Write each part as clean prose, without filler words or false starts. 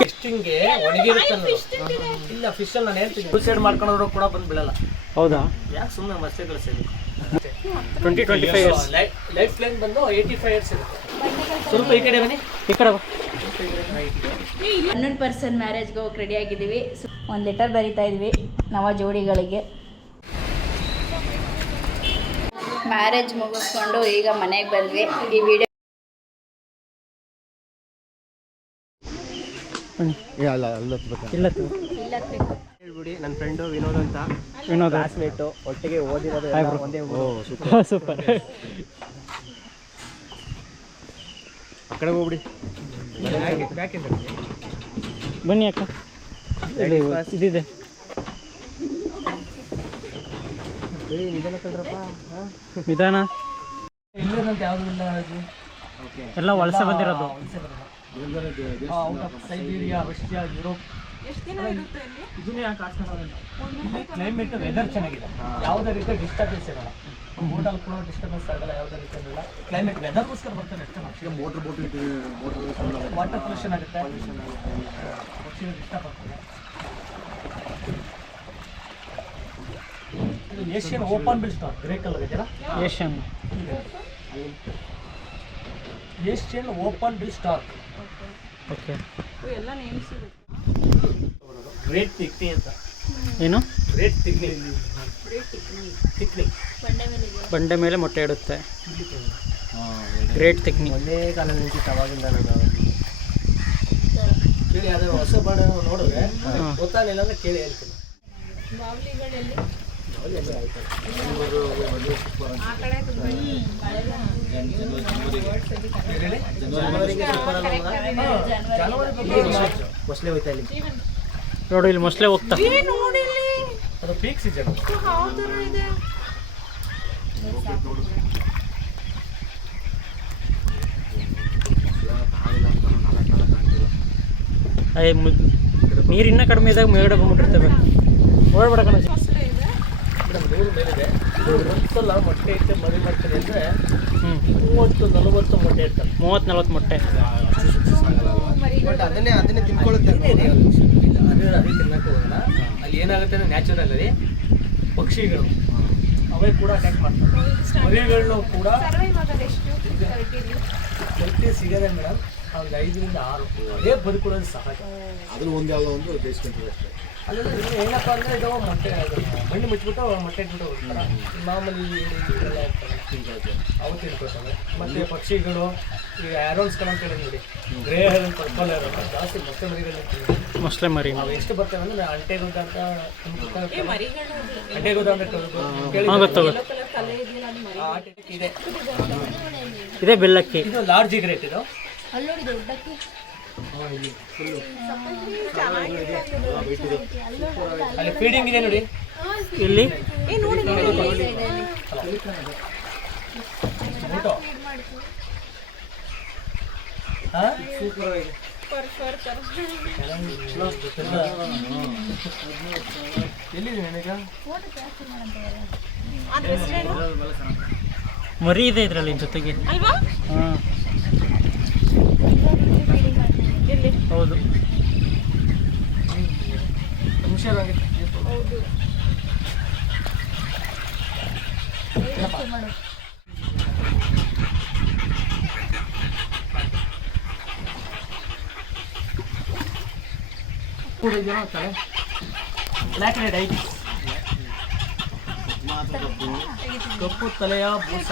ಫಿಶಿಂಗ್ಗೆ ಒಣಗಿರುತ್ತೆ ಇಲ್ಲ ಫಿಶ್ ಅಲ್ಲಿ ನಾನು ಹೇಳ್ತೀನಿ ಫುಲ್ ಸೈಡ್ ಮಾಡ್ಕೊಂಡ್ರು ಕೂಡ ಬಂದು ಬೀಳಲ್ಲ. ಹೌದಾ? ಯಾಕೆ ಸುಮ್ಮನೆ ಮಸ್ತಿ ಕಳಿಸ್ತೀವಿ. 20-25 ಇಯರ್ಸ್ ಲೈಫ್ ಲೈನ್ ಬಂದು 85 ಇಯರ್ಸ್ ಇರುತ್ತೆ. ಸ್ವಲ್ಪ ಈ ಕಡೆ ಬನ್ನಿ, ಈ ಕಡೆ ಬಾ. 100% ಮ್ಯಾರೇಜ್ಗೆ ಹೋಗಿ ರೆಡಿ ಆಗಿದ್ದೀವಿ. ಒಂದು ಲೆಟರ್ ಬರಿತಾ ಇದ್ವಿ ನವ ಜೋಡಿಗಳಿಗೆ. ಮ್ಯಾರೇಜ್ ಮುಗಿಸ್ಕೊಂಡು ಈಗ ಮನೆಗೆ ಬಂದ್ವಿ. ಈ ವಿಡಿಯೋ ಹೇಳ್ಬಿಡಿ. ನನ್ನ ಫ್ರೆಂಡು ವಿನೋದ್ ಅಂತ, ಕ್ಲಾಸ್ಮೇಟು, ಒಟ್ಟಿಗೆ ಓದಿರೋದು ಒಂದೇ. ಸೂಪರ್. ಆ ಕಡೆ ಹೋಗ್ಬಿಡಿ. ಬನ್ನಿ ಅಕ್ಕ, ಇದಿದೆ. ನಿಧಾನ. ಇಲ್ಲದಂತ ಯಾವುದು ಇಲ್ಲ, ಎಲ್ಲ ವಲಸೆ ಬಂದಿರೋದು. Siberia, Russia, Europe. ಇದನ್ನೇ ಯಾಕೆ ಆಡ್ಸ್ಕೊಳ್ಳೋದಿಲ್ಲ. ಕ್ಲೈಮೇಟ್ ವೆದರ್ ಚೆನ್ನಾಗಿದೆ, ಯಾವುದೇ ರೀತಿಯ ಡಿಸ್ಟರ್ಬೆನ್ಸ್ ಇರಲ್ಲ. ಬೋಟಲ್ಲಿ ಕೂಡ ಡಿಸ್ಟರ್ಬೆನ್ಸ್ ಆಗಲ್ಲ, ಯಾವುದೇ ರೀತಿ ಇಲ್ಲ. ಕ್ಲೈಮೇಟ್ ವೆದರ್ಗೋಸ್ಕರ ಬರ್ತಾರೆ ಅಷ್ಟೇ. ವಾಟರ್ ಪೊಲ್ಯೂಷನ್ ಆಗುತ್ತೆ, ಪಕ್ಷಿಗಳು ಡಿಸ್ಟರ್ಬ್ ಆಗ್ತದೆ. ಇದು Asian open bill stork, grey colour ಇದೆಯಲ್ಲ, Asian open bill stork. Okay. Great thick knee ಅಂತ. ಏನು? Great thick knee. ಬಂಡೆ ಮೇಲೆ ಮೊಟ್ಟೆ ಇಡುತ್ತೆ. Great thick knee. ಒಂದೇ ಕಾಲದಲ್ಲಿ ನಿಂತಿತ್ತು ಅವಾಗಿಂದ. ನಾನು ಕೇಳಿ ಅದರ ಹೊಸ ಬಾಣ ನೋಡಿದ್ರೆ ಗೊತ್ತಾಗಲಿಲ್ಲ ಅಂದರೆ ಕೇಳಿ ಹೇಳ್ತೀನಿ. ಮೊಸಳೆ ಹೋಯ್ತಾ ಇಲ್ಲಿ ನೋಡು, ಇಲ್ಲಿ ಮೊಸಳೆ ಹೋಗ್ತಾ. ಅದು ಪೀಕ್ ಸೀಸನ್. ನೀರಿನ್ನ ಕಡಿಮೆ ಇದ್ದಾಗ ಮೇಲ್ಗಡೆ ಬಂದ್ಬಿಟ್ಟಿರ್ತವೆ. ಓಡಾಡ್ಬೇಡ. ನೂರು ಮೇಲಿದೆ. ಒಂದ್ಸಲ ಮೊಟ್ಟೆ ಇಟ್ಟು ಮರಿ ಮಾಡ್ತೀನಿ ಅಂದರೆ 30-40 ಮೊಟ್ಟೆ ಇರ್ತಾರೆ. 30-40 ಮೊಟ್ಟೆ. ಬಟ್ ಅದನ್ನೇ ತಿನ್ಕೊಳ್ಳುತ್ತೆ. ಅದೇ ತಿನ್ನಕ್ಕೆ ಹೋಗೋಣ. ಅಲ್ಲಿ ಏನಾಗುತ್ತೆ ಅಂದರೆ ನ್ಯಾಚುರಲ್ ಅಲ್ಲಿ ಪಕ್ಷಿಗಳು ಅವೇ ಕೂಡ ಅಟ್ಯಾಕ್ ಮಾಡ್ತಾರೆ. ಮರಿಗಳನ್ನು ಕೂಡ ಸಿಗದೆ ಮೇಡಮ್. ಅವ್ರಿಗೆ 5-6 ಅದೇ ಬದುಕೊಳ್ಳೋದು ಸಹಜ. ಅದ್ರಲ್ಲಿ ಒಂದು ಯಾವುದೋ ಒಂದು ಬೇಯಿಸ್ಕೊಂತೀವಿ ಅಷ್ಟೇ. ಅಲ್ಲ ಏನಪ್ಪ ಅಂದರೆ ಇದು ಮೊಟ್ಟೆ ಮಣ್ಣು ಮುಚ್ಚಿಬಿಟ್ಟು ಮೊಟ್ಟೆ ಇಟ್ಬಿಟ್ಟು ಹೋಗ್ತಾರೆ. ಮಾಮೂಲಿ ಎಲ್ಲ ಇರ್ತವೆ, ಅವು ತಿನ್ಕೊಳ್ತವೆ. ಮತ್ತು ಪಕ್ಷಿಗಳು ಈಗ ಆ್ಯರೋನ್ಸ್ಗಳು ಅಂತ ಹೇಳಿ ನೋಡಿ, ಗ್ರೇ ಹೇರ್ ಪರ್ಪಲ್ ಇರುತ್ತೆ, ಜಾಸ್ತಿ ಮೊಟ್ಟೆ ಮರಿಗಳನ್ನ ಮೊಸಳೆ ಮರಿ. ನಾವು ಎಷ್ಟು ಬರ್ತೇವೆ ಅಂದರೆ ಅಂಟೆಗುದ್ದ ಅಂತ ಅಂಟೆಗುದ್ದ ಅಂದರೆ ಇದೆ. ಇದೇ ಬೆಲ್ಲಕ್ಕಿ. ಇದು ಲಾರ್ಜ್ ಗ್ರೇಟ್. ಇದು ಅಲ್ಲಿ ಫೀಡಿಂಗ್ ಇದೆ ನೋಡಿ. ಇಲ್ಲಿ ಊಟ ಮರಿ ಇದೆ ಇದರಲ್ಲಿ ಜೊತೆಗೆ. ಹಾಂ ಹೌದು. ಕಪ್ಪು ತಲೆಯ ಬೂಸ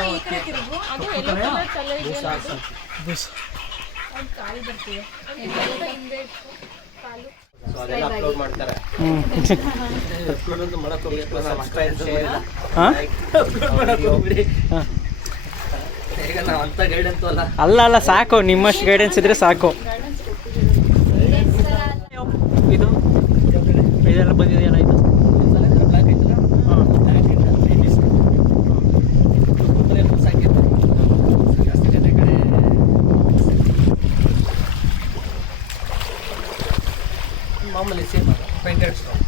ಅದೆಲ್ಲ ಅಪ್ಲೋಡ್ ಮಾಡ್ತಾರೆ. ಅಪ್ಲೋಡ್ ಅಂತ ಮಾಡಕ್ಕೆ ಹೋಗ್ಬಿಡಿ. ಈಗ ನಾವು ಅಂತ ಗೈಡ್ ಅಂತೂ ಅಲ್ಲ ಸಾಕು. ನಿಮ್ಮಷ್ಟು ಗೈಡೆನ್ಸ್ ಇದ್ರೆ ಸಾಕು. ಇದು ಇದೆಲ್ಲ ಬಂದಿದೆಯಲ್ಲ, ಇದು ಬ್ಲ್ಯಾಕ್ ಐತಲ್ಲ. ಹಾಂ, ಬ್ಲ್ಯಾಕ್ ಇಂದ ಮಾಮೂಲಿ ಸೇಮ್ ಪೇಂಟೆಡ್ ಸ್ಟೋನ್.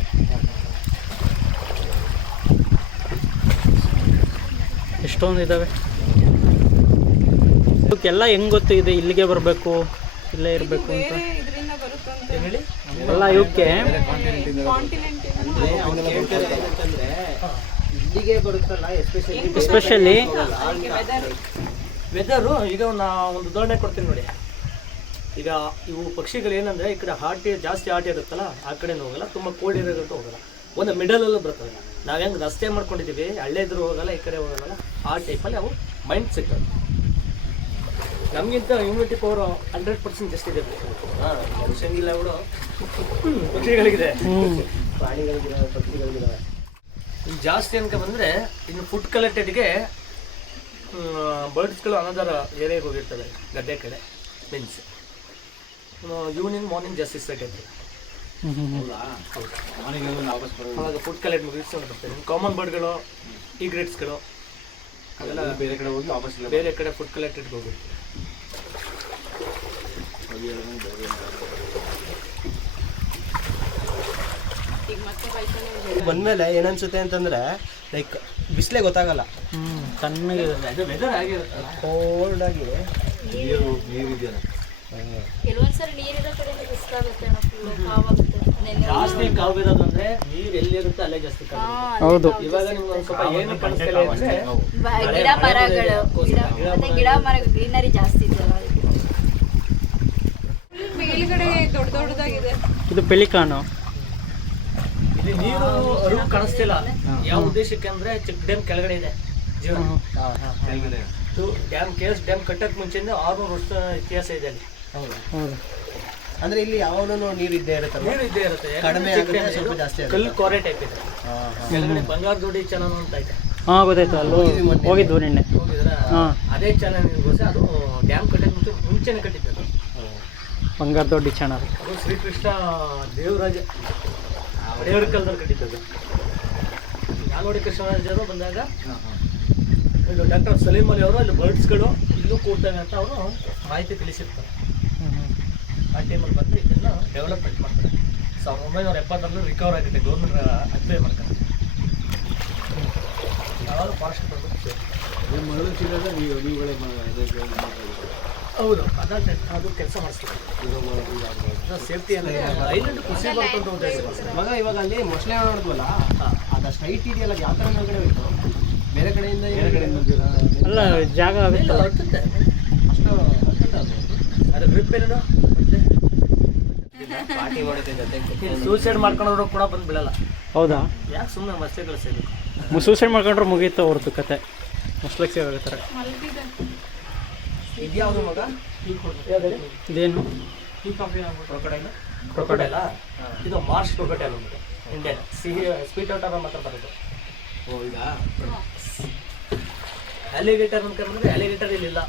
ಎಷ್ಟೊಂದು ಇದ್ದಾವೆ. ಇದಕ್ಕೆಲ್ಲ ಹೆಂಗೆ ಗೊತ್ತು ಇದೆ ಇಲ್ಲಿಗೆ ಬರಬೇಕು ಇಲ್ಲೇ ಇರಬೇಕು ಅಂತ ಇದರಿಂದ ಬರುತ್ತಂತೆ. ಏನ್ ಹೇಳಿ? ಅಲ್ಲ ಇವಕ್ಕೆ ಕಾಂಟಿನೆಂಟ್ ಇಲ್ಲಿಗೆ ಬರುತ್ತಲ್ಲ ಎಸ್ಪೆಷಲಿ ವೆದರು ಈಗ ಒಂದು ಉದಾಹರಣೆ ಕೊಡ್ತೀನಿ ನೋಡಿ. ಈಗ ಇವು ಪಕ್ಷಿಗಳು ಏನಂದರೆ ಈ ಕಡೆ ಜಾಸ್ತಿ ಹಾಟ್ ಇರುತ್ತಲ್ಲ ಆ ಕಡೆನೂ ಹೋಗಲ್ಲ, ತುಂಬ ಕೋಲ್ಡ್ ಇರೋದಂತೂ ಹೋಗಲ್ಲ, ಒಂದು ಮಿಡಲಲ್ಲೂ ಬರ್ತವೆ. ನಾವು ಹೆಂಗೆ ರಸ್ತೆ ಮಾಡ್ಕೊಂಡಿದ್ದೀವಿ, ಹಳ್ಳೆದ್ರು ಹೋಗಲ್ಲ, ಈ ಕಡೆ ಹೋಗಲ್ಲ, ಆ ಟೈಪಲ್ಲಿ ಅವು ಮೈಂಡ್ ಸೆಟ್. ನಮಗಿಂತ ಇಮ್ಯುನಿಟಿ ಪವರ್ 100% ಜಾಸ್ತಿ ಇದೆ. ಮನುಷ್ಯನಿಗಿಲ್ಲ ಬಿಡು, ಪಕ್ಷಿಗಳಿಗಿದೆ, ಪ್ರಾಣಿಗಳಿಗಿದಾವೆ, ಪಕ್ಷಿಗಳಿಗಿದಾವೆ. ಜಾಸ್ತಿ ಅನ್ಕ ಬಂದರೆ ಇನ್ನು ಫುಡ್ ಕಲೆಕ್ಟೆಡ್ಗೆ ಬರ್ಡ್ಸ್ಗಳು ಅನದರ್ ಏರಿಯಾಗೆ ಹೋಗಿರ್ತವೆ, ಗದ್ದೆ ಕಡೆ ಮೀನ್ಸ್ ಈವ್ನಿಂಗ್ ಮಾರ್ನಿಂಗ್ ಜಾಸ್ತಿ ಸೆಟ್ ಐತೆ. ಅವಾಗ ಫುಡ್ ಕಲೆಕ್ಟ್ ಮುಗಿಸ್ಕೊಂಡು ಬರ್ತಾರೆ. ಕಾಮನ್ ಬರ್ಡ್ಗಳು, ಈಗ್ರೆಟ್ಸ್ಗಳು ಅದೆಲ್ಲ ಬೇರೆ ಕಡೆ ಹೋಗಿ ವಾಪಸ್ ಬೇರೆ ಕಡೆ ಫುಡ್ ಕಲೆಕ್ಟೆಡ್ಗೆ ಹೋಗಿರ್ತೀವಿ. ಬಂದ್ಮೇಲೆ ಏನನ್ಸುತ್ತೆ ಅಂತಂದ್ರೆ ಲೈಕ್ ಬಿಸಿಲೇ ಗೊತ್ತಾಗಲ್ಲ, ತಣ್ಣಗೆ ಅದು ವೆದರ್ ಆಗಿರುತ್ತಲ್ಲ, ಕೋಲ್ಡ್ ಆಗಿ ನೀರಿದೆಯಲ್ಲ ಕೆಲವೊಂದ್ಸರಿ ನೀರಿರೋ ಕಡೆ ಬಿಸಿಲಾಗುತ್ತೆ, ಕಾವಾಗುತ್ತೆ. ಜಾಸ್ತಿ ಕಾವಿರೋದು ಅಂದ್ರೆ ನೀರು ಎಲ್ಲಿರುತ್ತೆ ಅಲ್ಲೇ ಜಾಸ್ತಿ ಕಾವು. ಹೌದು. ಇವಾಗ ನಿಮ್ಗೆ ಒಂದು ಸ್ವಲ್ಪ ಏನು ಕಾಣಿಸ್ತಿಲ್ಲ ಅಂದ್ರೆ ಗಿಡ ಮರಗಳು, ಮತ್ತೆ ಗಿಡ ಮರ ಗ್ರೀನರಿ ಜಾಸ್ತಿ ಇದೆಯಲ್ಲ ಅದಕ್ಕೆ. ಮೇಲ್ಗಡೆ ದೊಡ್ಡ ದೊಡ್ಡದಾಗಿದೆ. ಇದು ಪೆಲಿಕಾನು. ಇಲ್ಲಿ ನೀರು ಅರಿವು ಕಾಣಿಸ್ತಿಲ್ಲ. ಯಾವ ಉದ್ದೇಶಕ್ಕೆ ಅಂದ್ರೆ ಚಿಕ್ಕ ಡ್ಯಾಮ್ ಕೆಳಗಡೆ ಇದೆ ಜೀವನ. ಕೆಳಗಡೆ ಇದು ಡ್ಯಾಮ್ KS ಡ್ಯಾಮ್ ಕಟ್ಟಕ್ಕೆ ಮುಂಚೆಯಿಂದ 600 ವರ್ಷ ಇತಿಹಾಸ ಇದೆ ಅಲ್ಲಿ. ಹೌದು. ಅಂದ್ರೆ ಇಲ್ಲಿ ಯಾವಾಗಲೂ ನೀರು ಇದ್ದೇ ಇರುತ್ತಲ್ಲ, ನೀರು ಇದ್ದೇ ಇರುತ್ತೆ. ಕಡಿಮೆ ಚಿಕ್ಕ ಆಗುತ್ತೆ, ಡ್ಯಾಮ್ ಸ್ವಲ್ಪ ಇದು ಜಾಸ್ತಿ ಆಗುತ್ತೆ. ಕಲ್ಲು ಕೋರೆ ಟೈಪ್ ಇದೆ. ಕೆಳಗಡೆ ಬಂಗಾರ ದೊಡ್ಡಿ ಚಾನಲ್ ಅಂತ ಐತೆ, ಹಾಂ ಗೊತ್ತಾಯ್ತು, ಅಲ್ಲಿ ಹೋಗಿದ್ವು ನಿನ್ನೆ. ಹೋಗಿದ್ರ ಹಾಂ, ಅದೇ ಚಾನಲ್ ಅದು ಡ್ಯಾಮ್ ಕಟ್ಟಕ್ಕೆ ಮುಂಚೆನೆ ಕಟ್ಟಿದ್ದು. ಬಂಗಾರ ದೊಡ್ಡಿ ಚಾನಲ್. ಅದು ಶ್ರೀಕೃಷ್ಣ ದೇವರಾಜ ಒಡೆಯವ್ರ ಕಾಲದಲ್ಲಿ ಕಟ್ಟಿದ್ದದು. ನಾಲ್ವಡಿ ಕೃಷ್ಣರಾಜರು ಬಂದಾಗ ಇದು ಡಾಕ್ಟರ್ ಸಲೀಂ ಅಲಿ ಅವರು ಅಲ್ಲಿ ಬರ್ಡ್ಸ್ಗಳು ಇಲ್ಲೂ ಕೂಡ್ತವೆ ಅಂತ ಅವರು ಮಾಹಿತಿ ತಿಳಿಸಿರ್ತಾರೆ. ಆ ಟೈಮಲ್ಲಿ ಬಂದು ಇದನ್ನು ಡೆವಲಪ್ಮೆಂಟ್ ಮಾಡ್ತಾರೆ. 1970ರಲ್ಲಿ ರಿಕವರ್ ಆಗುತ್ತೆ, ಗೌರ್ಮೆಂಟ್ ಅಪ್ಲೈ ಮಾಡ್ತಾರೆ. ಯಾವಾಗ ಫಾರೆಸ್ಟ್ ಬಂದು ಮರಳು ಚೀಲದ ನೀವುಗಳೇ ಹೌದು, ಅದು ಕೆಲಸ ಮಾಡಿಸ್ತಾರೆ. ಸೇಫ್ಟಿ ಅಂದರೆ ಐಲೆಂಡ್ ಖುಷಿ ಬರ್ಕೊಂಡು ಹೋಗ್ತಾ ಮಗ ಇವಾಗ ಅಲ್ಲಿ ಮೊಸಳೆ ನೋಡಿದ್ವಲ್ಲ, ಅದಷ್ಟು ಹೈಟ್ ಇದೆಯಲ್ಲ, ಯಾವ ಥರ ಮೇಲ್ಗಡೆ ಹೋಯ್ತು? ಬೇರೆ ಕಡೆಯಿಂದ ಅಲ್ಲ ಜಾಗ ಆಗುತ್ತಲ್ಲ. ಹತ್ತುತ್ತೆ ಅಷ್ಟು ಹತ್ತುತ್ತೆ ಅದು. ಅದು ಗ್ರಿಪ್ ಏನೇನು ಪಾರ್ಟಿ ಮಾಡೋದ್ರ ಜೊತೆ ಸೂಸೈಡ್ ಮಾಡ್ಕೊಂಡ್ರು ಕೂಡ ಬಂದು ಬೀಳಲ್ಲ. ಹೌದಾ? ಯಾಕೆ ಸುಮ್ಮನೆ ಮಸ್ತೆಗಳು ಸೇಬೇಕು? ಸೂಸೈಡ್ ಮಾಡ್ಕೊಂಡ್ರೆ ಮುಗೀತು ಅವ್ರದ್ದು ಕತೆ. ಮುಸ್ಲಕ್ಕೆ ಸೇವಾಗುತ್ತಾರೆ. ಇದ್ಯಾವುದು ಮಗ? ಇದೇನು? ಕ್ರೊಕೊಡೈಲ. ಇದು ಮಾರ್ಷ್ ಕ್ರೊಕೊಡೈಲ್ ನಮಗೆ ಇಂಡಿಯನ್ ಸಿಹಿ ಸ್ವೀಟ್ ಔಟ್ ಮಾತ್ರ ಬರೋದು. ಅಲಿಗೇಟರ್ ಅನ್ಕೊಂಡ್ರೆ ಅಲಿಗೇಟರ್ ಇಲ್ಲಿಲ್ಲ.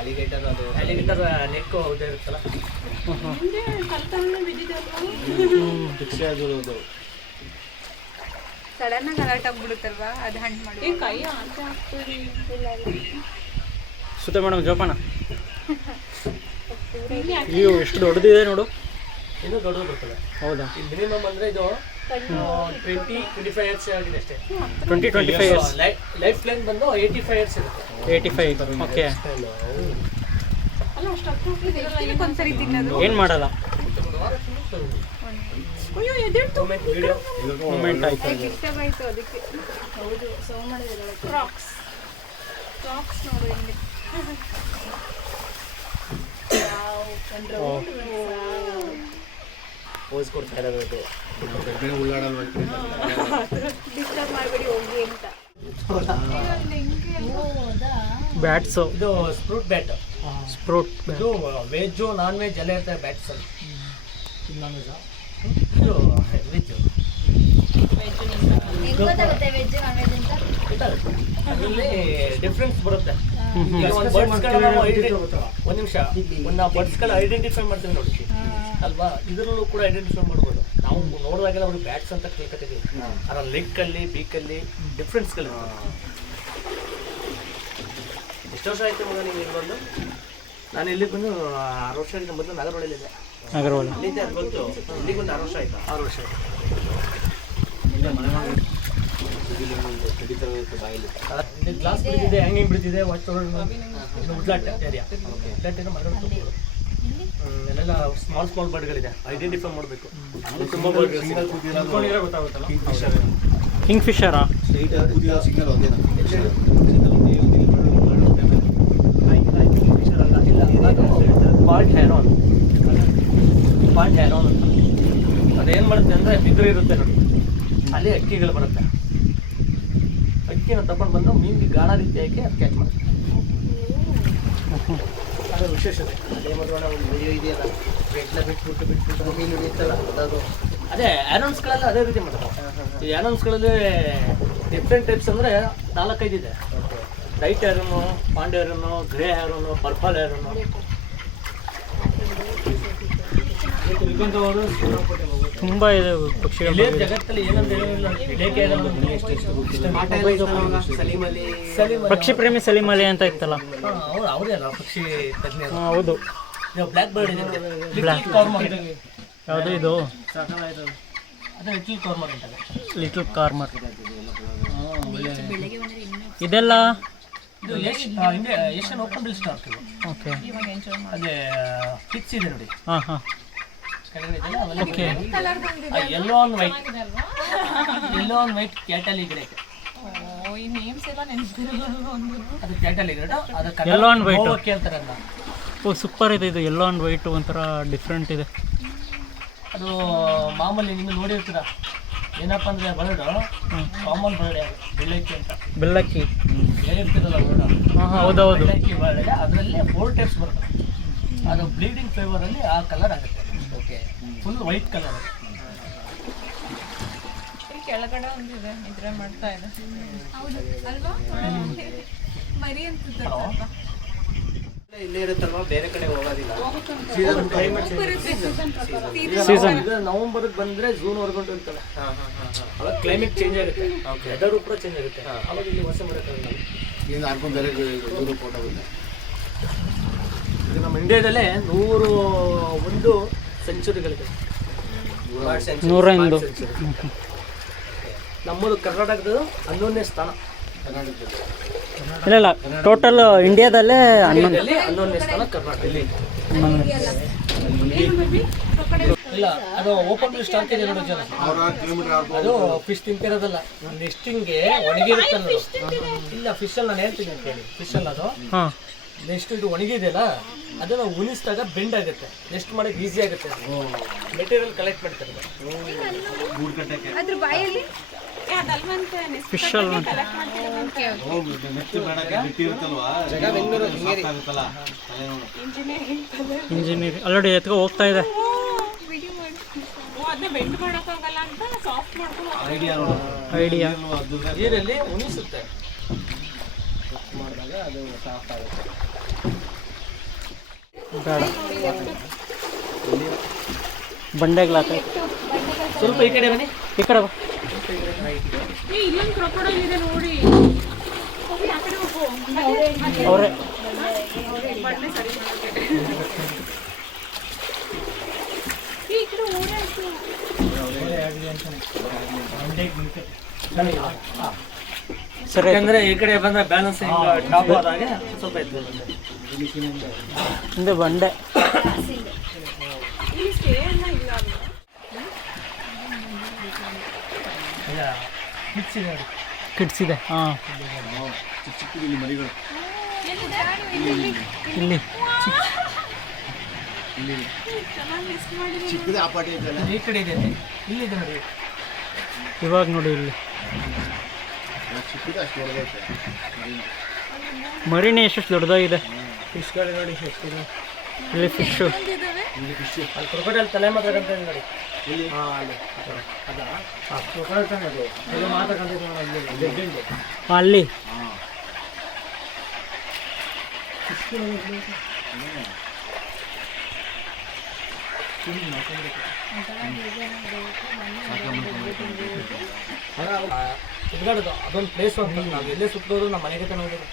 ಅಲಿಗೇಟರ್ ಅದು ಅಲಿಗೇಟರ್ ನೆಕ್ ಇದೇ ಇರುತ್ತಲ್ಲ, ಶಿಕ್ಷೆ ಆಗಿರೋದು. ಸಡನ್ ಆಗಿ ಅಲರ್ಟ್ ಆಗ್ಬಿಡುತ್ತಲ್ವಾ, ಅದು ಹಂಟ್ ಮಾಡಿ ಕೈ ಆಚೆ ಹಾಕ್ತೀವಿ. ಸುತ್ತ ಮೇಡಮ್ ಜೋಪಾನ. ಅಯ್ಯೋ ಎಷ್ಟು ದೊಡ್ಡದಿದೆ ನೋಡು. ಇನ್ನೂ ದೊಡ್ಡದು ಬರ್ತದೆ. ಹೌದಾ? ಈ ಮಿನಿಮಮ್ ಅಂದರೆ ಇದು 20-25 ಇಯರ್ಸ್ ಆಗಿದೆ ಅಷ್ಟೇ. 20-25 ಇಯರ್ಸ್. ಲೈಫ್ ಲೈನ್ ಬಂದು 85 ಇಯರ್ಸ್ ಇರುತ್ತೆ. 85. ಓಕೆ. ಅಲ್ಲ ಅಷ್ಟು ಒಂದ್ಸರಿ ತಿನ್ನೋದು ಏನು ಮಾಡಲ್ಲ. ಅಯ್ಯೋ ಎದೇಳ್ತು ವಿಡಿಯೋ ಮೂಮೆಂಟ್ ಆಯ್ತು. ಡಿಸ್ಟರ್ಬ್ ಆಯಿತು ಅದಕ್ಕೆ. ಹೌದು, ಸೌಂಡ್ ಮಾಡಿದ್ರೆ ಕ್ರಾಕ್ಸ್ ನೋಡು ಹಿಂಗೆ. ಪೋಸ್ ಕೊಡ್ತಾ ಇರೋದು. ಗಡ್ಡೆ ಉಳ್ಳಾಡಲ್ವ? ಡಿಸ್ಟರ್ಬ್ ಮಾಡಬೇಡಿ ಹೋಗಿ ಅಂತ. ಬ್ಯಾಟ್ಸು. ಇದು ಸ್ಪ್ರೂಟ್ ಬ್ಯಾಟ್. ಸ್ಪ್ರೂಟ್. ಇದು ವೆಜ್ಜು ನಾನ್ ವೆಜ್ ಎಲ್ಲ ಇರ್ತವೆ ಬ್ಯಾಟ್ಸ್ ಅಲ್ಲಿ. ಇದು ನಾನ್ ವೆಜ್, ಇದು ವೆಜ್. ಹೆಂಗ್ ಗೊತ್ತಾಗುತ್ತೆ ವೆಜ್ ನಾನ್ ವೆಜ್ ಅಂತ? ಅದರಲ್ಲಿ ಡಿಫ್ರೆನ್ಸ್ ಬರುತ್ತೆ. ಈಗ ಒಂದು ಬರ್ಡ್ಸ್ಗಳನ್ನ ನಾವು ಒಂದು ನಿಮಿಷ ಒಂದು ಬರ್ಡ್ಸ್ಗಳ ಐಡೆಂಟಿಫೈ ಮಾಡ್ತೀವಿ ನೋಡಿ ಅಲ್ವಾ, ಇದರಲ್ಲೂ ಕೂಡ ಐಡೆಂಟಿಫೈ ಮಾಡ್ಬೋದು. ನಾವು ನೋಡಿದಾಗೆಲ್ಲ ಅವ್ರಿಗೆ ಬ್ಯಾಟ್ಸ್ ಅಂತ ಕೇಳ್ಕೊತೀವಿ. ಅದರ ಲೆಕ್ಕಲ್ಲಿ ಬೀಕಲ್ಲಿ ಡಿಫ್ರೆನ್ಸ್ಗಳು. ಎಷ್ಟು ವರ್ಷ ಆಯ್ತು ಮಗ ನೀವು ಇಲ್ಲಿ ಬಂದು? ನಾನು ಇಲ್ಲಿ ಬಂದು 6 ವರ್ಷ ಆಗಿದೆ. ಮೊದಲು ನಾಗರಹೊಳೆಯಲ್ಲಿದೆ. ನಾಗರಹೊಳೆ. ಅಲ್ಲಿಂದ ಅದು ಬಂತು. ಇಲ್ಲಿಗೆ ಒಂದು 6 ವರ್ಷ ಆಯ್ತು. 6 ವರ್ಷ ಆಯ್ತು. ಇಲ್ಲಿ ಗ್ಲಾಸ್ ಬಿಡ್ತಿದೆ, ಹ್ಯಾಂಗಿಂಗ್ ಬಿಡ್ತಿದೆ, ಉಡ್ಲಾಟ್ ಏರಿಯಾ. ಉಡ್ಲಾಟಿನ ಮರಗಳು ಎಲ್ಲೆಲ್ಲ ಸ್ಮಾಲ್ ಬರ್ಡ್ಗಳಿದೆ, ಐಡೆಂಟಿಫೈ ಮಾಡಬೇಕು. ತುಂಬ ಬರ್ಡ್ ಗೊತ್ತಾಗುತ್ತಲ್ಲ, ಕಿಂಗ್ ಫಿಶರಾ? ಸಿಗ್ನಲ್ ಒಂದೇನಾ? ಪಾಯಿಂಟ್ ಹ್ಯಾರೋನ್ ಅಂತ. ಅದೇನು ಮಾಡುತ್ತೆ ಅಂದರೆ ಬಿದಿರು ಇರುತ್ತೆ ನೋಡಿ, ಅಲ್ಲಿ ಅಕ್ಕಿಗಳು ಬರುತ್ತೆ. ಅಕ್ಕಿನ ತಗೊಂಡು ಬಂದು ಮೀನಿಗೆ ಗಾಳ ರೀತಿಯಾಗಿ ಅದು ಕ್ಯಾಚ್ ಮಾಡುತ್ತೆ. ಅದು ವಿಶೇಷತೆ. ಅದೇ ಮದುವೆ ಒಂದು ವಿಡಿಯೋ ಇದೆಯಲ್ಲ, ಬೆಟ್ಲ ಬಿಟ್ಬಿಟ್ಟು ಮೀನು ಹಿಡಿಯುತ್ತಲ್ಲ ಅದು. ಅದೇ ಆ್ಯರೋನ್ಸ್ಗಳೆಲ್ಲ ಅದೇ ರೀತಿ ಮಾಡ್ತಾರೆ. ಈ ಆ್ಯರೋನ್ಸ್ಗಳಲ್ಲಿ ಡಿಫ್ರೆಂಟ್ ಟೈಪ್ಸ್ ಅಂದರೆ 4-5 ಇದೆ. Light heron, pond heron, grey heron, purple heron. ತುಂಬ ಇದೆ ಪಕ್ಷಿಗಳು. ಇಲ್ಲೇ ಜಗತ್ತಲ್ಲಿ ಏನಂತ ಹೇಳಿಲ್ಲ, ಇಡೇಕೆ ಆಗಲ್ಲ. ಸಲೀಮಲ್ಲಿ ಪಕ್ಷಿ ಪ್ರೇಮಿ ಸಲೀಮ್ ಅಲಿ ಅಂತ ಇತ್ತಲ್ಲ. ಅವರೇ ಅಲ್ಲ ಪಕ್ಷಿ ತಜ್ಞರು. ಹೌದು. ಬ್ಲ್ಯಾಕ್ ಬರ್ಡ್ ಇದೆ, Black. ಕಾರ್ಮರ್. ಯಾವುದು ಇದು? ಅದೇ ಲಿಟಲ್ ಕಾರ್ಮರ್ ಅಂತ. Little cormorant. ಇದೆಲ್ಲ ಇದು ಏಷ್ಯನ್ ಓಪನ್ ಬಿಲ್ ಸ್ಟಾರ್ಕ್ ಇದು. ಓಕೆ. ಅದೇ ಫಿಕ್ಸ್ ಇದೆ ನೋಡಿ. ಹಾಂ ಹಾಂ. ಓಕೆ. ಎಲ್ಲೋ ಆನ್ ವೈಟ್ ಕ್ಯಾಟಲಿಗ್ರೇಟ್. ಈ ನೇಮ್ಸ್ ಎಲ್ಲ ನೆನಪಿರಲ್ಲ ಒಂದು. ಅದು ಕ್ಯಾಟಲಿಗ್ರೇಟ್. ಅದು Yellow and white. ಓಕೆ ಅಂತಾರೆ ಅದನ್ನ. ಓ ಸೂಪರ್ ಇದೆ ಇದು. ಎಲ್ಲೋ ಆ್ಯಂಡ್ ವೈಟು ಒಂಥರ ಡಿಫ್ರೆಂಟ್ ಇದೆ. ಅದು ಮಾಮೂಲಿ ನೀವು ನೋಡಿರ್ತೀರ, ಏನಪ್ಪ ಅಂದರೆ ಬರ್ಡ್ ಕಾಮನ್ ಬರ್ಡ್ ಬೆಳ್ಳಕ್ಕಿ ಅಂತ. ಬೆಲ್ಲಕ್ಕಿ. ಹೇಳಿರ್ತೀರಲ್ಲ ಬರ್ಡ್. ಹಾಂ ಹೌದೌದು. ಬೆಳ್ಳಕ್ಕಿ ಬರ್ಡ್ ಅದರಲ್ಲಿ 4 ಟೈಪ್ಸ್ ಬರ್ತದೆ. ಅದು ಬ್ಲೀಡಿಂಗ್ ಫೇವರಲ್ಲಿ ಆ ಕಲರ್ ಆಗುತ್ತೆ. Okay, full white colour. ಇಲ್ಲಿ ಕೆಳಗಡೆ ಒಂದಿದೆ, ನಿದ್ರೆ ಮಾಡ್ತಾ ಇದೆ. ಹೌದು ಅಲ್ವಾ? ಮರಿ ಅನ್ಸುತ್ತೆ ಸ್ವಲ್ಪ. ಇಲ್ಲೇ ಇರುತ್ತಲ್ವಾ, ಬೇರೆ ಕಡೆ ಹೋಗೋದಿಲ್ಲ. ಸೀಸನ್. ಇದು ನವಂಬರ್ಗೆ ಬಂದರೆ ಜೂನ್ವರೆಗೂ ಇರ್ತದೆ. ಅವಾಗ ಕ್ಲೈಮೇಟ್ ಚೇಂಜ್ ಆಗುತ್ತೆ, ವೆದರ್ ಕೂಡ ಚೇಂಜ್ ಆಗುತ್ತೆ. ಅವಾಗ ಇಲ್ಲಿ ವರ್ಷ ಬರುತ್ತೆ. ಇನ್ನು ಹಾಕೊಂಡು ಬೇರೆ ದೂರ ಫೋಟೋ ಇಲ್ಲ. ಈಗ ನಮ್ಮ ಇಂಡಿಯಾದಲ್ಲೇ 101 ಸೆಂಚುರಿಗಳಿದೆ. 101. ನಮ್ಮದು ಕರ್ನಾಟಕದ 11ನೇ ಸ್ಥಾನ. ಇಲ್ಲ ಟೋಟಲ್ ಇಂಡಿಯಾದಲ್ಲೇ 11ನೇ ಸ್ಥಾನ ಕರ್ನಾಟಕದಲ್ಲಿ. ಇಲ್ಲ, ಅದು ಓಪನ್ ಸ್ಟಾರ್ಕ್ ಇದೆ ನೋಡಿ ಜನ. ಅದು ಫಿಶ್ ತಿಂತಿರೋದಲ್ಲ, ನೆಸ್ಟಿಂಗ್ಗೆ ಒಣಗಿರುತ್ತಲ್ಲ. ಇಲ್ಲ, ಫಿಶಲ್ಲಿ ನಾನು ಹೇಳ್ತೀನಿ ಅಂತ ಹೇಳಿ. ಫಿಶಲ್ಲಿ ಅದು ಹಾಂ ನೆಕ್ಸ್ಟ್ ಇದು ಒಣಗಿದೆಯಲ್ಲ, ಅದನ್ನು ಉಣಿಸಿದಾಗ ಬೆಂಡ್ ಆಗುತ್ತೆ. ನೆಕ್ಸ್ಟ್ ಮಾಡೋಕೆ ಈಸಿ ಆಗುತ್ತೆ. ಮೆಟೀರಿಯಲ್ ಕಲೆಕ್ಟ್ ಮಾಡ್ತಾರೆ. ಅದ್ರ ಬಾಯಲ್ಲಿ ಫಿಶ್ ಅಲ್ವಾ? ಇಂಜಿನಿಯರಿಂಗ್ ಆಲ್ರೆಡಿ ಎತ್ಕೊ ಹೋಗ್ತಾ ಇದೆ. ಅದನ್ನ ಬೆಂಡ್ ಮಾಡೋಕ್ಕಾಗಲ್ಲ ಅಂತ ಸಾಫ್ಟ್ ಮಾಡ್ಕೊಂಡು ಐಡಿಯಾ. ನೀರಲ್ಲಿ ಉಣಿಸುತ್ತೆ. ಮಾಡಿದಾಗ ಅದು ಸಾಫ್ಟ್ ಆಗುತ್ತೆ. ಬೇಡ ಬಂಡೆಗಳಾತ. ಸ್ವಲ್ಪ ಈ ಕಡೆ ಬನ್ನಿ. ಈ ಕಡೆ ಬಾ. ಇಲ್ಲೊಂದು ಕ್ರೊಕೊಡೈಲ್ ಇದೆ ನೋಡಿ. ಹೋಗಿ ಆ ಕಡೆ ಹೋಗು. ಅವರೇ ಬಣ್ಣೆ ಸರಿ ಮಾಡೋಕೆ. ಈ ಕಡೆ ಓಡೇ ಆಯ್ತು. ಸರಿ. ಯಾಕಂದ್ರೆ ಈ ಕಡೆ ಬಂದ್ರೆ ಬ್ಯಾಲೆನ್ಸ್ ಟಾಪ್ ಆದಾಗ ಸ್ವಲ್ಪ ಎತ್ತು ಹಿಂದೆ ಬಂಡೆ. ಇಲ್ಲಿ ಸ್ಟೇ ಎಲ್ಲ ಇಲ್ಲ ಅಲ್ವಾ? ಕಿಡ್ಸ್ ಇದೆ. ಹಾಂ ಮರಿಗಳು ಇಲ್ಲಿ ಚಿಕ್ಕದೇ ಆ ಪಾಟಿ ಐತಲ್ಲ. ಈ ಕಡೆ ಇದೆ, ಇಲ್ಲಿದೆ ನೋಡಿ. ಇವಾಗ ನೋಡಿ ಇಲ್ಲಿ ಚಿಕ್ಕದೇ ಅಷ್ಟು ಹೊರಗೈತೆ. ಮರಿನೇ ಎಷ್ಟು ದೊಡ್ಡದಾಗಿದೆ. ಫಿಶ್ಗಳು ನೋಡಿ ಎಷ್ಟಿದೆ. ಇಲ್ಲಿ ಫಿಶ್ಶು. ಅಲ್ಲಿ ಕ್ರೊಕೊಡೈಲ್ ತಲೆ ಮಾತಾಡ್ಕೊಂತ ಇದೆ ನೋಡಿ. ಇಲ್ಲಿ ಅಲ್ಲಿ ಅದಾ ಕ್ರೊಕೊಡೈಲ್ ತಾನೆ ಅದು. ಅದು ಮಾತಾಡ್ಕೊಂತಿದೆ ನೋಡಿ ಅಲ್ಲಿ. ಅಲ್ಲಿ ಅದೊಂದು ಪ್ಲೇಸ್ ಅಂತ ನಾವು ಎಲ್ಲೇ ಸುತ್ತೋದು ನಮ್ಮ ಮನೆಗೆ ನೋಡಿದ್ರು.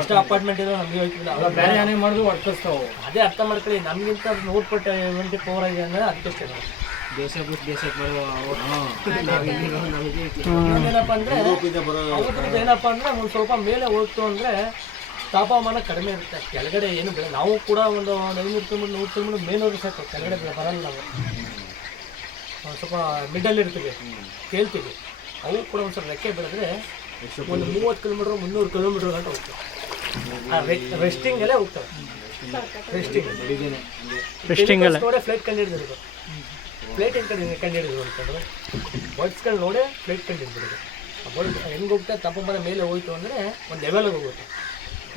ಎಷ್ಟು ಅಪಾರ್ಟ್ಮೆಂಟ್ ಇದೆ ನಮಗೆ ಹೋಗ್ತಿಲ್ಲ. ಅಲ್ಲ ಬೇರೆ ಏನೇ ಮಾಡಿದ್ರು ವರ್ತಿಸ್ತಾವೆ. ಅದೇ ಅರ್ಥ ಮಾಡ್ಕೊಳ್ಳಿ. ನಮಗಿಂತ 100% ಪವರ್ ಇದೆ ಅಂದರೆ ಅದಕ್ಕೆ ದೇಶ ಬಿಟ್ಟು ದೇಶಕ್ಕೆ ಬರುವ ಏನಪ್ಪ ಅಂದರೆ ಏನಪ್ಪ ಅಂದರೆ ಒಂದು ಸ್ವಲ್ಪ ಮೇಲೆ ಹೋಗ್ತು ಅಂದರೆ ತಾಪಮಾನ ಕಡಿಮೆ ಇರುತ್ತೆ, ಕೆಳಗಡೆ ಏನು ಬೆಳೆ ನಾವು ಕೂಡ ಒಂದು 500 ಕಿಲೋಮೀಟರ್ 100 ಕಿಲೋಮೀಟರ್ ಮೇನ್ ಹೋದ್ರೆ ಸಾಕು, ಕೆಳಗಡೆ ಬರಲ್ಲ ನಾವು. ಸ್ವಲ್ಪ ಮಿಡಲ್ ಇರ್ತೀವಿ, ಕೇಳ್ತೀವಿ. ಅವು ಕೂಡ ಒಂದು ಸ್ವಲ್ಪ ರೆಕ್ಕೆ ಬೆಳೆದ್ರೆ ಒಂದು 30 ಕಿಲೋಮೀಟ್ರ್ 300 ಕಿಲೋಮೀಟ್ರ್ ಗಂಟೆ ಹೋಗ್ತವೆ. ರೆಸ್ಟಿಂಗಲ್ಲೇ ಹೋಗ್ತವೆ. ರೆಸ್ಟಿಂಗಲ್ಲೇ ನೋಡೇ ಫ್ಲೈಟ್ ಕಂಡುಹಿಡಿದಿರೋದು. ಫ್ಲೈಟ್ ಹೆಂಗೆ ಕಂಡುಹಿಡಿದ್ರು ಅಂತಂದ್ರೆ ಬರ್ಡ್ಸ್ಗಳು ನೋಡೇ ಫ್ಲೈಟ್ ಕಂಡುಹಿಡಿದಿರೋದು. ಆ ಬರ್ಡ್ ಹೆಂಗೆ ಹೋಗ್ತಾರೆ, ತಾಪಮಾನ ಮೇಲೆ ಹೋಯ್ತು ಅಂದರೆ ಒಂದು ಲೆವೆಲ್ಗೆ ಹೋಗುತ್ತೆ,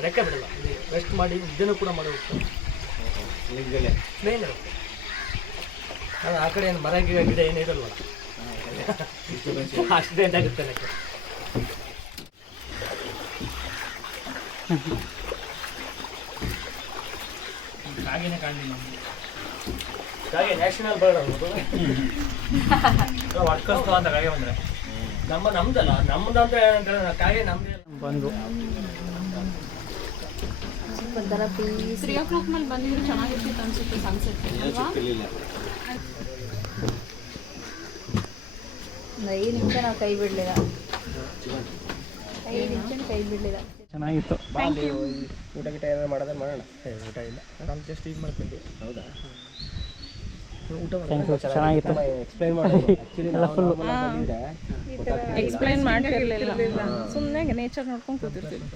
ರೆಕ್ಕೆ ಬಿಡಲ್ಲ. ರೆಸ್ಟ್ ಮಾಡಿ ಇದನ್ನು ಕೂಡ ಮಾಡಿ ಹೋಗ್ತವೆ. ಪ್ಲೇನ್ ಇರುತ್ತೆ. ಅದು ಆ ಕಡೆ ಏನು ಮರ ಗಿಡ ಏನು ಇರಲ್ವಲ್ಲ, ಅಷ್ಟೇ ಆಗುತ್ತೆ ನನಗೆ. ಕಾಗೆ ನ್ಯಾಷನಲ್ ಬರ್ಡ್ ಆಗ್ಬೋದು. ಹೊಡ್ಕಸ್ತು ಅಂತ ಕಾಗೆ ಬಂದರೆ ನಮ್ದಲ್ಲ, ನಮ್ದಂದ್ರೆ ಕಾಗೆ ನಮ್ದೇ ಬಂದು 3 o'clock ಮೇಲೆ ಬಂದಿದ್ರೆ ಚೆನ್ನಾಗಿರ್ತಿತ್ತು ಅನ್ಸುತ್ತೆ ಸನ್ಸೆಟ್ ಅಲ್ವಾ? 5 ನಿಮಿಷ ನಾವು ಕೈ ಬಿಡಲಿಲ್ಲ, 5 ನಿಮಿಷ ಕೈ ಬಿಡಲಿಲ್ಲ. ಚೆನ್ನಾಗಿತ್ತು. ಊಟ ಗಿಟ ಏನಾದ್ರು ಮಾಡೋದ್ರೆ ಮಾಡೋಣ. ಊಟ ಇಲ್ಲ, ನಾವು ಜಸ್ಟ್ ಈಗ ಮಾಡ್ಕೊಂಡ್ವಿ. ಹೌದಾ? ಚೆನ್ನಾಗಿತ್ತು. ಎಕ್ಸ್ಪ್ಲೈನ್ ಮಾಡೋದು ಆ್ಯಕ್ಚುಲಿ ಎಕ್ಸ್ಪ್ಲೈನ್ ಮಾಡಿರಲಿಲ್ಲ, ಸುಮ್ಮನೆ ನೇಚರ್ ನೋಡ್ಕೊಂಡು ಕೂತಿರ್ತೀವಿ.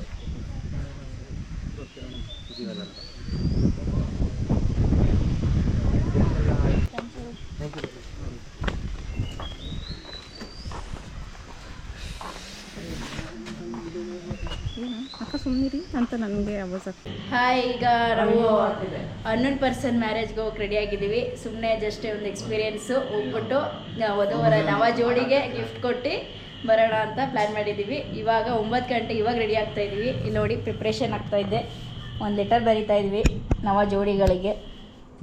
ಅಕ್ಕ ಸುಮ್ಮನಿರಿ ಅಂತ ನನಗೆ ಆವಾಜ್ ಆಗ್ತದೆ. ಹಾಯ್, ಈಗ ನಾವು 11% ಮ್ಯಾರೇಜ್ಗೆ ಹೋಗಿ ರೆಡಿ ಆಗಿದ್ದೀವಿ. ಸುಮ್ಮನೆ ಜಸ್ಟ್ ಒಂದು ಎಕ್ಸ್ಪೀರಿಯೆನ್ಸು, ಹೋಗ್ಬಿಟ್ಟು ವಧುವರ ನವ ಜೋಡಿಗೆ ಗಿಫ್ಟ್ ಕೊಟ್ಟು ಬರೋಣ ಅಂತ ಪ್ಲ್ಯಾನ್ ಮಾಡಿದ್ದೀವಿ. ಇವಾಗ 9 ಗಂಟೆ, ಇವಾಗ ರೆಡಿ ಆಗ್ತಾಯಿದ್ದೀವಿ. ಇಲ್ಲಿ ನೋಡಿ ಪ್ರಿಪ್ರೇಷನ್ ಆಗ್ತಾಯಿದ್ದೆ. ಒಂದು ಲೆಟರ್ ಬರಿತಾ ಇದ್ವಿ ನವ ಜೋಡಿಗಳಿಗೆ.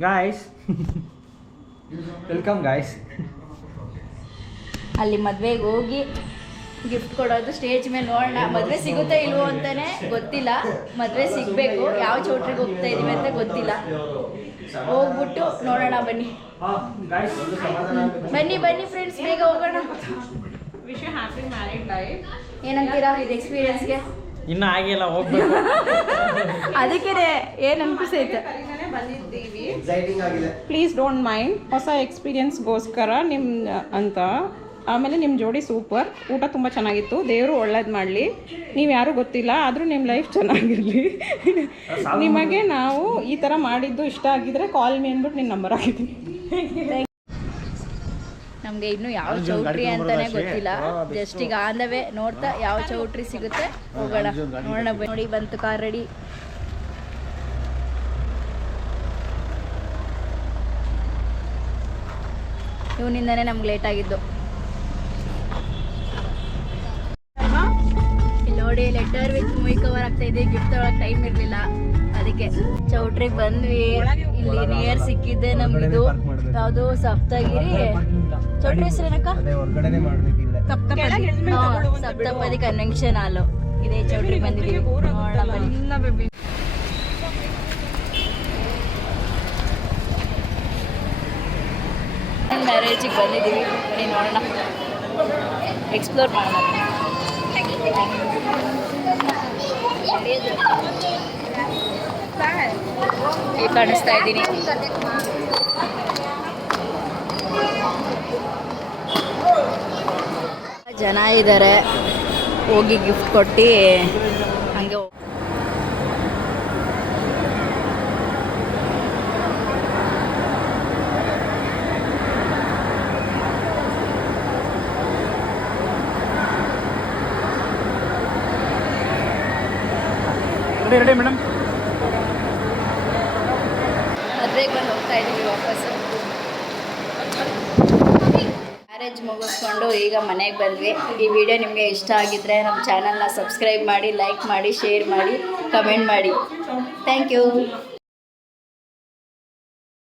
Guys, welcome guys. ಅಲ್ಲಿ ಮದುವೆಗೆ ಹೋಗಿ ಗಿಫ್ಟ್ ಕೊಡೋದು, ಸ್ಟೇಜ್ ಮೇಲೆ ನೋಡೋಣ. ಮದುವೆ ಸಿಗುತ್ತಾ ಇಲ್ವೋ ಅಂತಲೇ ಗೊತ್ತಿಲ್ಲ, ಮದುವೆ ಸಿಗಬೇಕು, ಯಾವ ಚೌಟ್ರಿಗೆ ಹೋಗ್ತಾ ಇದೀವಿ ಅಂತ ಗೊತ್ತಿಲ್ಲ. ಹೋಗ್ಬಿಟ್ಟು ನೋಡೋಣ, ಬನ್ನಿ ಬನ್ನಿ ಬನ್ನಿ ಫ್ರೆಂಡ್ಸ್, ಬೇಗ ಹೋಗೋಣ. Wish you happy married life. ಏನಂತೀರಾ ಇದು ಎಕ್ಸ್ಪೀರಿಯನ್ಸ್ಗೆ? ಇನ್ನೂ ಆಗಿಲ್ಲ, ಹೋಗ್ಬೇಕು. ಅದಕ್ಕೆ ಏನು ಅನ್ಪಿಸೈತೆ, ಬಂದಿದ್ದೀವಿ. ಎಕ್ಸೈಟಿಂಗ್ ಆಗಿದೆ. ಪ್ಲೀಸ್ ಡೋಂಟ್ ಮೈಂಡ್, ಹೊಸ ಎಕ್ಸ್ಪೀರಿಯನ್ಸ್ಗೋಸ್ಕರ ನಿಮ್ಮ ಅಂತ. ಆಮೇಲೆ ನಿಮ್ಮ ಜೋಡಿ ಸೂಪರ್, ಊಟ ತುಂಬ ಚೆನ್ನಾಗಿತ್ತು. ದೇವರು ಒಳ್ಳೇದು ಮಾಡಲಿ. ನೀವು ಯಾರೂ ಗೊತ್ತಿಲ್ಲ, ಆದರೂ ನಿಮ್ಮ ಲೈಫ್ ಚೆನ್ನಾಗಿರಲಿ. ನಿಮಗೆ ನಾವು ಈ ಥರ ಮಾಡಿದ್ದು ಇಷ್ಟ ಆಗಿದ್ರೆ ಕಾಲ್ ಮೀ ಅಂದ್ಬಿಟ್ಟು ನಿನ್ನ ನಂಬರ್ ಹಾಕಿದ್ದೀನಿ. ನಮಗೆ ಇನ್ನೂ ಯಾವ ಚೌಟ್ರಿ ಅಂತಾನೆ ಗೊತ್ತಿಲ್ಲ. ಜಸ್ಟ್ ಈಗ ಆಂದವೇ ನೋಡ್ತಾ ಯಾವ ಚೌಟ್ರಿ ಸಿಗುತ್ತೆ ಹೋಗೋಣ, ನೋಡೋಣ. ನೋಡಿ ಬಂತು ಕಾರ್ ರೆಡಿ. ಇವನಿಂದನೇ ನಮ್ಗೆ ಲೇಟ್ ಆಗಿದ್ದು. ಇಲ್ಲಿ ನೋಡಿ ಲೆಟರ್ ವಿತ್ ಮೂವಿ ಕವರ್ ಆಗ್ತಾ ಇದೆ. ಗಿಫ್ಟ್ ತೊಗೊಳಕ್ಕೆ ಟೈಮ್ ಇರಲಿಲ್ಲ, ಅದಕ್ಕೆ ಚೌಟ್ರಿಗೆ ಬಂದ್ವಿ. ಇಲ್ಲಿ ನಿಯರ್ ಸಿಕ್ಕಿದ್ದೆ ನಮ್ಗಿದು ಯಾವುದು ಸಪ್ತಗಿರಿ ಚೌಟ್ರಿ ಹೆಸರೇನಕ್ಕ? ಹೊರಗಡೆನೆ ಮಾಡಬೇಕಿಲ್ಲ. ಸಪ್ತಪದಿ ಕನ್ವೆನ್ಷನ್ ಹಾಲು. ಇದೇ ಚೌಟ್ರಿಗೆ ಬಂದಿದ್ದೀವಿ. ಮ್ಯಾರೇಜಿಗೆ ಬಂದಿದ್ದೀವಿ, ಬನ್ನಿ ನೋಡೋಣ, ಎಕ್ಸ್ಪ್ಲೋರ್ ಮಾಡೋಣ. ಕಾಣಿಸ್ತಾ ಇದ್ದೀನಿ. ಜನ ಇದ್ದಾರೆ, ಹೋಗಿ ಗಿಫ್ಟ್ ಕೊಟ್ಟು ಹಂಗೆ ರೆಡಿ ಮೇಡಮ್. ಮದುವೆಗೆ ಬಂದು ಹೋಗ್ತಾ ಇದ್ದೀವಿ ವಾಪಸ್ಸು. ಮ್ಯಾರೇಜ್ ಮುಗಿಸ್ಕೊಂಡು ಈಗ ಮನೆಗೆ ಬಂದ್ವಿ. ಈ ವಿಡಿಯೋ ನಿಮಗೆ ಇಷ್ಟ ಆಗಿದ್ದರೆ ನಮ್ಮ ಚಾನಲ್ನ ಸಬ್ಸ್ಕ್ರೈಬ್ ಮಾಡಿ, ಲೈಕ್ ಮಾಡಿ, ಶೇರ್ ಮಾಡಿ, ಕಮೆಂಟ್ ಮಾಡಿ. Thank you.